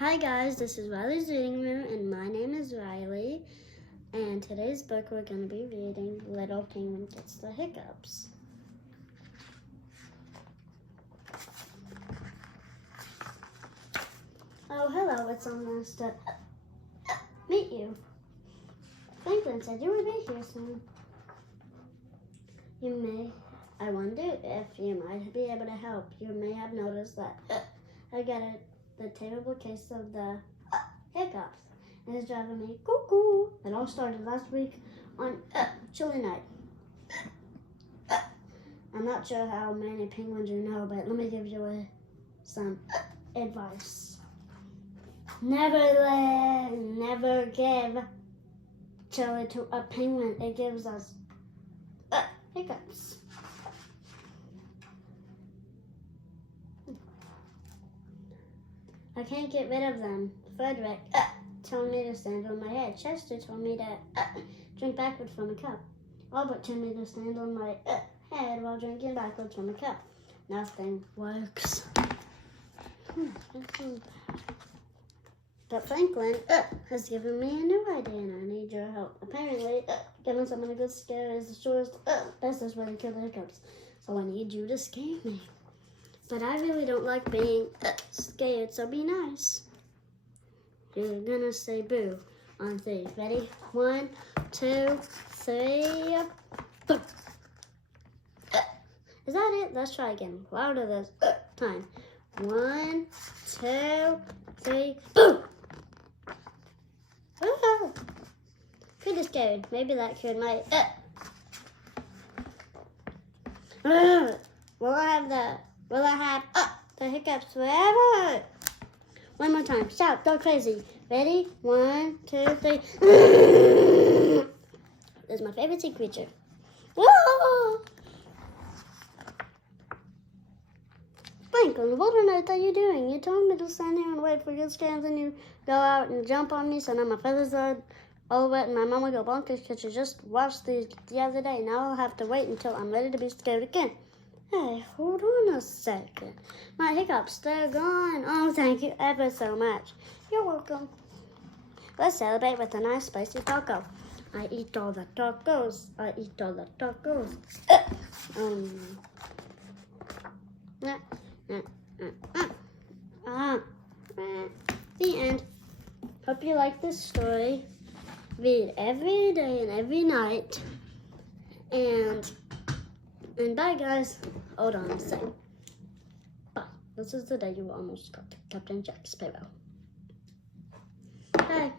Hi guys, this is Rylee's reading room and my name is Rylee, and today's book we're going to be reading Little Penguin Gets the Hiccups. Oh hello, it's almost meet you. Franklin said you would be here soon. I wonder if you might be able to help. You may have noticed that I got the terrible case of the hiccups, and it's driving me cuckoo. It all started last week on chilly night. I'm not sure how many penguins you know, but let me give you some advice. Never give chili to a penguin. It gives us hiccups. I can't get rid of them. Frederick told me to stand on my head. Chester told me to drink backwards from a cup. Albert told me to stand on my head while drinking backwards from a cup. Nothing works. But Franklin has given me a new idea and I need your help. Apparently, giving someone a good scare is the surest, bestest way to kill the hiccups. So I need you to scare me. But I really don't like being scared, so be nice. You're gonna say boo on 3. Ready? 1, 2, 3. Boo. Is that it? Let's try again. Louder this time. 1, 2, 3. Boo! Oh, pretty scared. Maybe that cured my. Will I have the hiccups forever? One more time. Shout. Go crazy. Ready? 1, 2, 3. This is my favorite sea creature. Whoa! Franklin, what on earth are you doing? You told me to stand here and wait for your scans and you go out and jump on me, so now my feathers are all wet and my mom will go bonkers because she just washed these the other day. Now I'll have to wait until I'm ready to be scared again. Hey, hold on a second. My hiccups, they're gone. Oh, thank you ever so much. You're welcome. Let's celebrate with a nice spicy taco. I eat all the tacos. I eat all the tacos. The end. Hope you like this story. Read every day and every night. And bye, guys. Hold on a second. Bye. This is the day you almost got Captain Jack Sparrow. Bye.